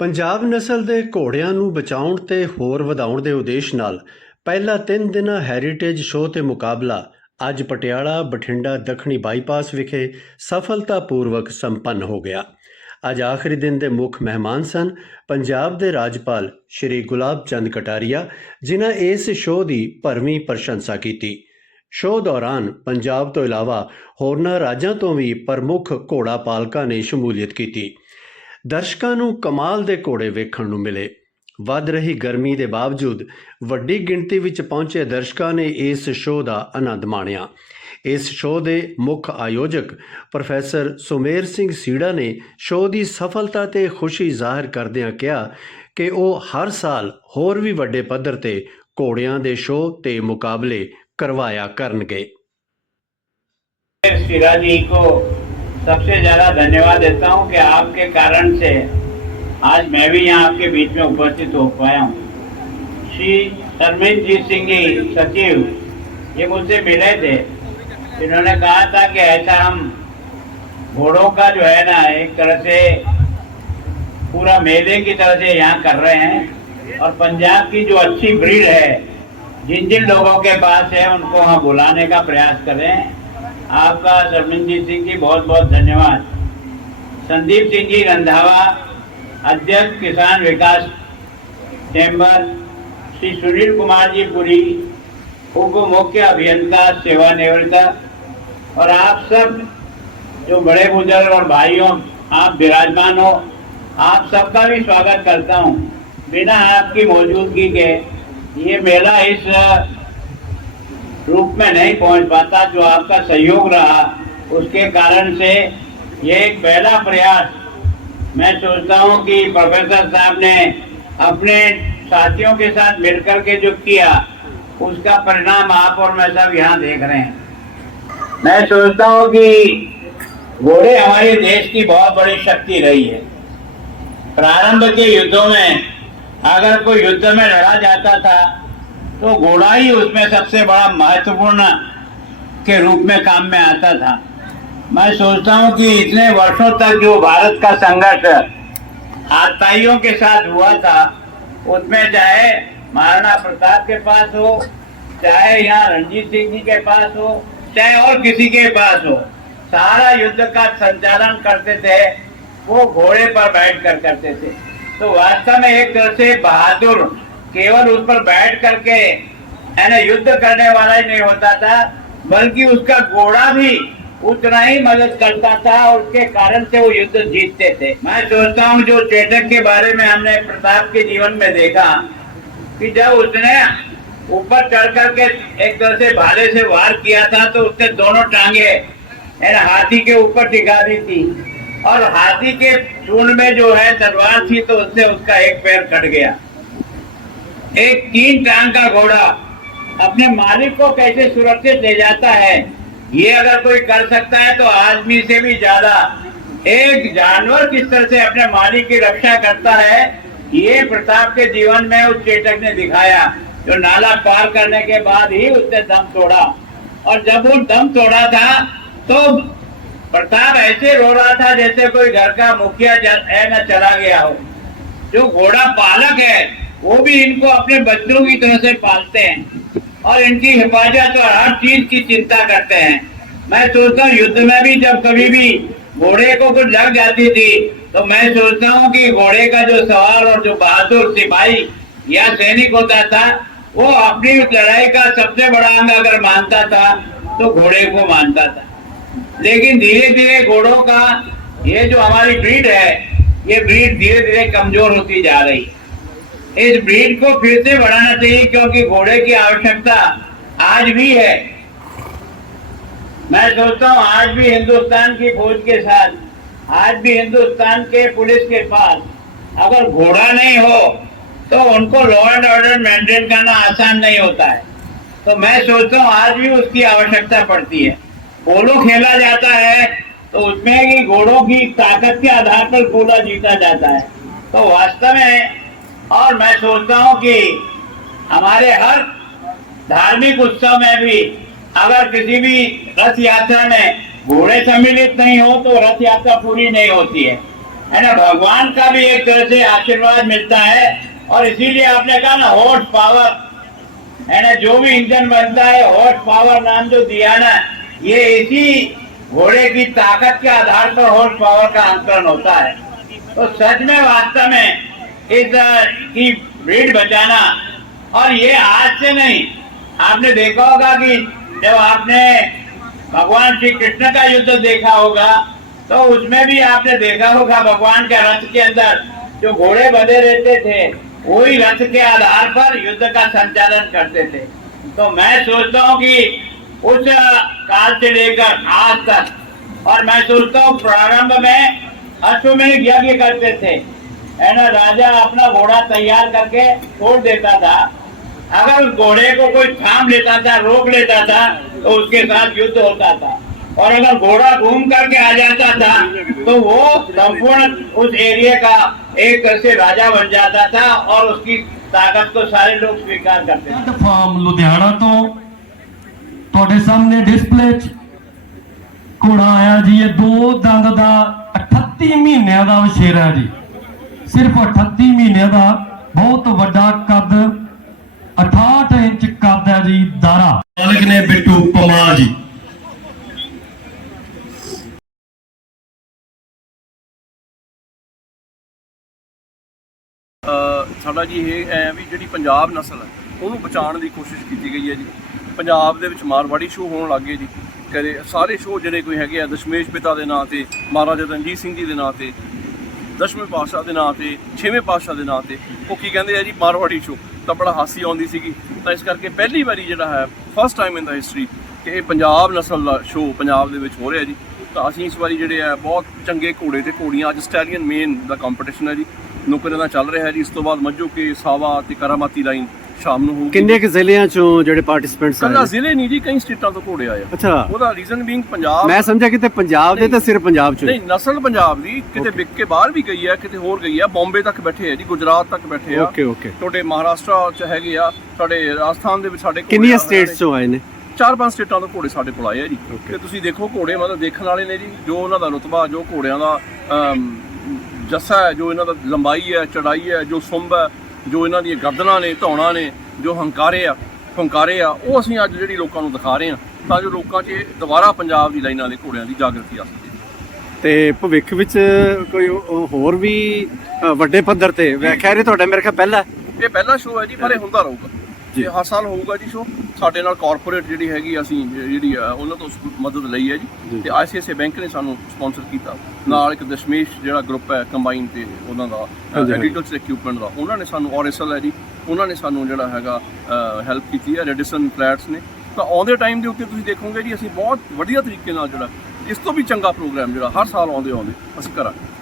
ਪੰਜਾਬ ਨਸਲ ਦੇ ਘੋੜਿਆਂ ਨੂੰ ਬਚਾਉਣ ਤੇ ਹੋਰ ਵਧਾਉਣ ਦੇ ਉਦੇਸ਼ ਨਾਲ ਪਹਿਲਾ 3 ਦਿਨਾਂ ਹੈਰੀਟੇਜ ਸ਼ੋਅ ਤੇ ਮੁਕਾਬਲਾ ਅੱਜ ਪਟਿਆਲਾ ਬਠਿੰਡਾ ਦੱਖਣੀ ਬਾਈਪਾਸ ਵਿਖੇ ਸਫਲਤਾਪੂਰਵਕ ਸੰਪੰਨ ਹੋ ਗਿਆ। ਅੱਜ ਆਖਰੀ ਦਿਨ ਦੇ ਮੁੱਖ ਮਹਿਮਾਨ ਸਨ ਪੰਜਾਬ ਦੇ ਰਾਜਪਾਲ ਸ਼੍ਰੀ ਗੁਲਾਬ ਚੰਦ ਕਟਾਰੀਆ, ਜਿਨ੍ਹਾਂ ਇਸ ਸ਼ੋਅ ਦੀ ਭਰਵੀਂ ਪ੍ਰਸ਼ੰਸਾ ਕੀਤੀ। ਸ਼ੋਅ ਦੌਰਾਨ ਪੰਜਾਬ ਤੋਂ ਇਲਾਵਾ ਹੋਰਨਾਂ ਰਾਜਾਂ ਤੋਂ ਵੀ ਪ੍ਰਮੁੱਖ ਘੋੜਾ ਪਾਲਕਾਂ ਨੇ ਸ਼ਮੂਲੀਅਤ ਕੀਤੀ। ਦਰਸ਼ਕਾਂ ਨੂੰ ਕਮਾਲ ਦੇ ਘੋੜੇ ਵੇਖਣ ਨੂੰ ਮਿਲੇ। ਵੱਧ ਰਹੀ ਗਰਮੀ ਦੇ ਬਾਵਜੂਦ ਵੱਡੀ ਗਿਣਤੀ ਵਿੱਚ ਪਹੁੰਚੇ ਦਰਸ਼ਕਾਂ ਨੇ ਇਸ ਸ਼ੋਅ ਦਾ ਆਨੰਦ ਮਾਣਿਆ। ਇਸ ਸ਼ੋਅ ਦੇ ਮੁੱਖ ਆਯੋਜਕ ਪ੍ਰੋਫੈਸਰ ਸੁਮੇਰ ਸਿੰਘ ਸੀੜਾ ਨੇ ਸ਼ੋਅ ਦੀ ਸਫਲਤਾ ਤੇ ਖੁਸ਼ੀ ਜ਼ਾਹਿਰ ਕਰਦਿਆਂ ਕਿਹਾ ਕਿ ਉਹ ਹਰ ਸਾਲ ਹੋਰ ਵੀ ਵੱਡੇ ਪੱਧਰ ਤੇ ਘੋੜਿਆਂ ਦੇ ਸ਼ੋਅ ਤੇ ਮੁਕਾਬਲੇ करवाया करनगे। सीरा जी को सबसे ज्यादा धन्यवाद देता हूं कि आपके कारण से आज मैं भी यहाँ आपके बीच में उपस्थित हो पाया हूँ। श्री शर्मिंदर सिंह जी सचिव ये मुझसे मिले थे, इन्होंने कहा था कि ऐसा हम घोड़ों का जो है ना एक तरह से पूरा मेले की तरह से यहाँ कर रहे हैं और पंजाब की जो अच्छी ब्रीड है जिन जिन लोगों के पास है उनको हम बुलाने का प्रयास करें। आपका शर्मिंदर सिंह जी बहुत बहुत धन्यवाद। संदीप सिंह जी रंधावा अध्यक्ष किसान विकास चैम्बर, श्री सुनील कुमार जी पुरी उप मुख्य अभियंता सेवानिवृत्त और आप सब जो बड़े बुजुर्ग और भाइयों आप विराजमान हो, आप सबका भी स्वागत करता हूँ। बिना आपकी मौजूदगी के ये मेला इस रूप में नहीं पहुंच पाता। जो आपका सहयोग रहा उसके कारण से ये एक पहला प्रयास मैं सोचता हूं कि प्रोफेसर साहब ने अपने साथियों के साथ मिलकर के जो किया उसका परिणाम आप और मैं सब यहाँ देख रहे हैं। मैं सोचता हूं कि घोड़े हमारे देश की बहुत बड़ी शक्ति रही है। प्रारंभ के युद्धों में अगर कोई युद्ध में लड़ा जाता था तो घोड़ा ही उसमें सबसे बड़ा महत्वपूर्ण के रूप में काम में आता था। मैं सोचता हूं कि इतने वर्षों तक जो भारत का संघर्ष आताइयों के साथ हुआ था उसमें चाहे महाराणा प्रताप के पास हो, चाहे यहाँ रणजीत सिंह जी के पास हो, चाहे और किसी के पास हो, सारा युद्ध का संचालन करते थे वो घोड़े पर बैठ कर करते थे। तो वास्तव में एक तरह से बहादुर केवल उस पर बैठ करके युद्ध करने वाला ही नहीं होता था, बल्कि उसका घोड़ा भी उतना ही मदद करता था और उसके कारण से वो युद्ध जीतते थे। मैं सोचता हूँ जो चेतक के बारे में हमने प्रताप के जीवन में देखा कि जब उसने ऊपर चढ़ करके एक तरह से भाले से वार किया था तो उसने दोनों टांगे हाथी के ऊपर टिका दी थी और हाथी के सूंड में जो है तलवार थी तो उससे उसका एक पैर कट गया। एक 3 टांग का घोड़ा अपने मालिक को कैसे सुरक्षित ले जाता है, ये अगर कोई कर सकता है तो आदमी से भी ज्यादा एक जानवर किस तरह से अपने मालिक की रक्षा करता है, ये प्रताप के जीवन में उस चेतक ने दिखाया। जो नाला पार करने के बाद ही उसने दम तोड़ा और जब वो दम तोड़ा था तो प्रताप ऐसे रो रहा था जैसे कोई घर का मुखिया न चला गया हो। जो घोड़ा पालक है वो भी इनको अपने बच्चों की तरह से पालते हैं और इनकी हिफाजत और हर चीज की चिंता करते हैं। मैं सोचता हूँ युद्ध में भी जब कभी भी घोड़े को कुछ लग जाती थी तो मैं सोचता हूँ कि घोड़े का जो सवार और जो बहादुर सिपाही या सैनिक होता था वो अपनी लड़ाई का सबसे बड़ा अंग अगर मानता था तो घोड़े को मानता था। लेकिन धीरे धीरे घोड़ों का ये जो हमारी ब्रीड है ये ब्रीड धीरे धीरे कमजोर होती जा रही है। इस ब्रीड को फिर से बढ़ाना चाहिए क्योंकि घोड़े की आवश्यकता आज भी है। मैं सोचता हूँ आज भी हिंदुस्तान की फौज के साथ, आज भी हिंदुस्तान के पुलिस के पास अगर घोड़ा नहीं हो तो उनको लॉ एंड ऑर्डर मेंटेन करना आसान नहीं होता है। तो मैं सोचता हूँ आज भी उसकी आवश्यकता पड़ती है। पोलो खेला जाता है तो उसमें ही घोड़ों की ताकत के आधार पर पोला जीता जाता है। तो वास्तव में और मैं सोचता हूँ कि हमारे हर धार्मिक उत्सव में भी अगर किसी भी रथ यात्रा में घोड़े सम्मिलित नहीं हो तो रथ यात्रा पूरी नहीं होती है। है ना, भगवान का भी एक तरह से आशीर्वाद मिलता है। और इसीलिए आपने कहा ना हॉर्स पावर, है ना, जो भी इंजन बनता है हॉर्स पावर नाम जो दिया ना, ये इसी घोड़े की ताकत के आधार पर हॉर्स पावर का अंकरण होता है। तो सच में वास्तव में इस की ब्रीड बचाना, और ये आज से नहीं, आपने देखा होगा कि जब आपने भगवान श्री कृष्ण का युद्ध देखा होगा तो उसमें भी आपने देखा होगा भगवान के रथ के अंदर जो घोड़े बंधे रहते थे वही रथ के आधार पर युद्ध का संचालन करते थे। तो मैं सोचता हूँ कि उस काल से लेकर आज तक, और मैं सोचता हूँ प्रारंभ में अश्वमेध यज्ञ करते थे, है ना, राजा अपना घोड़ा तैयार करके छोड़ देता था, अगर उस घोड़े को कोई थाम लेता था, रोक लेता था, तो उसके साथ युद्ध होता था। और अगर घोड़ा घूम करके आ जाता था तो वो संपूर्ण उस एरिया का एक तरह से राजा बन जाता था और उसकी ताकत को सारे लोग स्वीकार करते थे। ਫਾਰਮ ਲੁਧਿਆਣਾ ਤੋਂ ਤੁਹਾਡੇ ਸਾਹਮਣੇ ਡਿਸਪਲੇ 'ਚ ਘੋੜਾ ਆਇਆ ਜੀ। ਇਹ 2 ਦੰਦ ਦਾ 38 ਮਹੀਨਿਆਂ ਦਾ ਵਛੇਰਾ ਜੀ, ਸਿਰਫ 38 ਮਹੀਨਿਆਂ ਦਾ, ਬਹੁਤ ਵੱਡਾ ਕੱਦ, 68 ਇੰਚ ਕੱਦ ਹੈ ਜੀ। ਦਾਰਾ ਮਾਲਕ ਨੇ ਬਿੱਟੂ ਪਮਾਲ ਜੀ। ਸਾਡਾ ਜੀ ਇਹ ਹੈ ਵੀ ਜਿਹੜੀ ਪੰਜਾਬ ਨਸਲ ਹੈ ਉਹਨੂੰ ਬਚਾਉਣ ਦੀ ਕੋਸ਼ਿਸ਼ ਕੀਤੀ ਗਈ ਹੈ ਜੀ। ਪੰਜਾਬ ਦੇ ਵਿੱਚ ਮਾਰਵਾੜੀ ਸ਼ੋਅ ਹੋਣ ਲੱਗ ਗਏ ਜੀ। ਕਦੇ ਸਾਰੇ ਸ਼ੋਅ ਜਿਹੜੇ ਕੋਈ ਹੈਗੇ ਆ ਦਸ਼ਮੇਸ਼ ਪਿਤਾ ਦੇ ਨਾਂ ਤੇ, ਮਹਾਰਾਜਾ ਰਣਜੀਤ ਸਿੰਘ ਜੀ ਦੇ ਨਾਂ ਤੇ, ਦਸਵੇਂ ਪਾਤਸ਼ਾਹ ਦੇ ਨਾਂ ਤੇ, 6ਵੇਂ ਪਾਤਸ਼ਾਹ ਦੇ ਨਾਂ ਤੇ, ਉਹ ਕੀ ਕਹਿੰਦੇ ਆ ਜੀ ਮਾਰਵਾੜੀ ਸ਼ੋਅ, ਤਾਂ ਬੜਾ ਹਾਸੀ ਆਉਂਦੀ ਸੀਗੀ। ਤਾਂ ਇਸ ਕਰਕੇ ਪਹਿਲੀ ਵਾਰੀ ਜਿਹੜਾ ਹੈ first time in the history ਕਿ ਇਹ ਪੰਜਾਬ ਨਸਲ ਦਾ ਸ਼ੋਅ ਪੰਜਾਬ ਦੇ ਵਿੱਚ ਹੋ ਰਿਹਾ ਜੀ। ਤਾਂ ਅਸੀਂ ਇਸ ਵਾਰੀ ਜਿਹੜੇ ਆ ਬਹੁਤ ਚੰਗੇ ਘੋੜੇ ਤੇ ਘੋੜੀਆਂ, ਅੱਜ ਸਟੈਲੀਅਨ ਮੇਨ ਦਾ ਕੰਪੀਟੀਸ਼ਨ ਹੈ ਜੀ, ਨੁਕਰੇ ਦਾ ਚੱਲ ਰਿਹਾ ਜੀ। ਇਸ ਤੋਂ ਬਾਅਦ ਮੱਝੋ ਕੇ ਸਾਵਾ ਤੇ ਕਰਾਮਾਤੀ ਲਾਈਨ ਸ਼ਾਮ ਨੂੰ ਹੋਊਗੀ। ਕਿੰਨੇ ਕੁ ਜ਼ਿਲ੍ਹਿਆਂ ਚੋਂ ਜਿਹੜੇ ਪਾਰਟਿਸਪੈਂਟਸ ਕੱਲਾ ਆਏ? ਜ਼ਿਲ੍ਹੇ ਨਹੀਂ ਜੀ, ਕਈ ਸਟੇਟਾਂ ਤੋਂ ਘੋੜੇ ਆਏ ਆ। ਅੱਛਾ, ਉਹਦਾ ਰੀਜ਼ਨ ਬੀਇੰਗ ਪੰਜਾਬ, ਮੈਂ ਸਮਝਿਆ ਕਿਤੇ ਪੰਜਾਬ ਦੇ ਤਾਂ ਸਿਰਫ ਪੰਜਾਬ ਚੋਂ। ਨਹੀਂ, ਨਸਲ ਪੰਜਾਬ ਦੀ ਕਿਤੇ ਵਿਕ ਕੇ ਬਾਹਰ ਵੀ ਗਈ ਹੈ, ਕਿਤੇ ਹੋਰ ਗਈ ਹੈ, ਬੰਬੇ ਤੱਕ ਬੈਠੇ ਆ ਜੀ, ਗੁਜਰਾਤ ਤੱਕ ਬੈਠੇ ਆ। Okay okay. ਤੁਹਾਡੇ ਮਹਾਰਾਸ਼ਟਰ ਚ ਹੈਗੇ ਆ, ਸਾਡੇ ਰਾਜਸਥਾਨ ਦੇ ਵਿੱਚ ਸਾਡੇ ਘੋੜੇ ਕਿੰਨੀਆਂ ਆ। ਸਟੇਟਸ ਚੋਂ ਆਏ ਨੇ? 4-5 ਸਟੇਟਾਂ ਤੋਂ ਘੋੜੇ ਸਾਡੇ ਕੋਲ ਆਏ ਆ ਜੀ। Okay. ਤੇ ਤੁਸੀਂ ਦੇਖੋ ਘੋੜੇ ਮਤਲਬ ਦੇਖਣ ਵਾਲੇ ਨੇ ਜੀ, ਜੋ ਉਹਨਾਂ ਦਾ ਰੁਤਬਾ, ਜੋ ਘੋੜਿਆਂ ਦਾ ਜੱਸਾ ਹੈ, ਜੋ ਇਹਨਾਂ ਦਾ ਲੰਬਾਈ ਹੈ, ਚੜਾਈ ਹੈ, ਜੋ ਸੁੰਬ ਹੈ, ਜੋ ਇਹਨਾਂ ਦੀਆਂ ਗਰਦਨਾਂ ਨੇ, ਧੌਣਾ ਨੇ, ਜੋ ਹੰਕਾਰੇ ਆ, ਉਹ ਅਸੀਂ ਅੱਜ ਜਿਹੜੀ ਲੋਕਾਂ ਨੂੰ ਦਿਖਾ ਰਹੇ ਹਾਂ, ਤਾਂ ਜੋ ਲੋਕਾਂ 'ਚ ਦੁਬਾਰਾ ਪੰਜਾਬ ਦੀ ਲਾਈਨਾਂ ਦੇ ਘੋੜਿਆਂ ਦੀ ਜਾਗਰਤੀ ਆ ਸਕੇ। ਤੇ ਭਵਿੱਖ ਵਿੱਚ ਕੋਈ ਹੋਰ ਵੀ ਵੱਡੇ ਪੱਧਰ ਤੇ ਖੈਰ ਇਹ ਤੁਹਾਡਾ ਮੇਰੇ ਖਿਆਲ ਪਹਿਲਾ ਇਹ ਪਹਿਲਾ ਸ਼ੋਅ ਹੈ ਜੀ, ਪਰ ਇਹ ਹੁੰਦਾ ਰਹੂਗਾ ਜੀ, ਹਰ ਸਾਲ ਹੋਊਗਾ ਜੀ ਸ਼ੋਅ। ਸਾਡੇ ਨਾਲ ਕਾਰਪੋਰੇਟ ਜਿਹੜੀ ਹੈਗੀ, ਅਸੀਂ ਜਿਹੜੀ ਉਹਨਾਂ ਤੋਂ ਮਦਦ ਲਈ ਹੈ ਜੀ, ਤੇ ICICI ਬੈਂਕ ਨੇ ਸਾਨੂੰ ਸਪਾਂਸਰ ਕੀਤਾ, ਨਾਲ ਇੱਕ ਦਸ਼ਮੇਸ਼ ਜਿਹੜਾ ਗਰੁੱਪ ਹੈ ਕੰਬਾਈਨ ਤੇ ਉਹਨਾਂ ਦਾ ਐਡੀਟਰਸ ਇਕਵਿਪਮੈਂਟ ਦਾ, ਉਹਨਾਂ ਨੇ ਸਾਨੂੰ, ਔਰਐਸਐਲ ਹੈ ਜੀ, ਉਹਨਾਂ ਨੇ ਸਾਨੂੰ ਜਿਹੜਾ ਹੈਗਾ ਹੈਲਪ ਕੀਤੀ ਹੈ, ਰੈਡੀਸਨ ਫਲੈਟਸ ਨੇ। ਤਾਂ ਆਉਂਦੇ ਟਾਈਮ ਦੇ ਉੱਤੇ ਤੁਸੀਂ ਦੇਖੋਗੇ ਜੀ ਅਸੀਂ ਬਹੁਤ ਵਧੀਆ ਤਰੀਕੇ ਨਾਲ ਜਿਹੜਾ ਇਸ ਤੋਂ ਵੀ ਚੰਗਾ ਪ੍ਰੋਗਰਾਮ ਜਿਹੜਾ ਹਰ ਸਾਲ ਆਉਂਦੇ ਅਸੀਂ ਕਰਾਂਗੇ।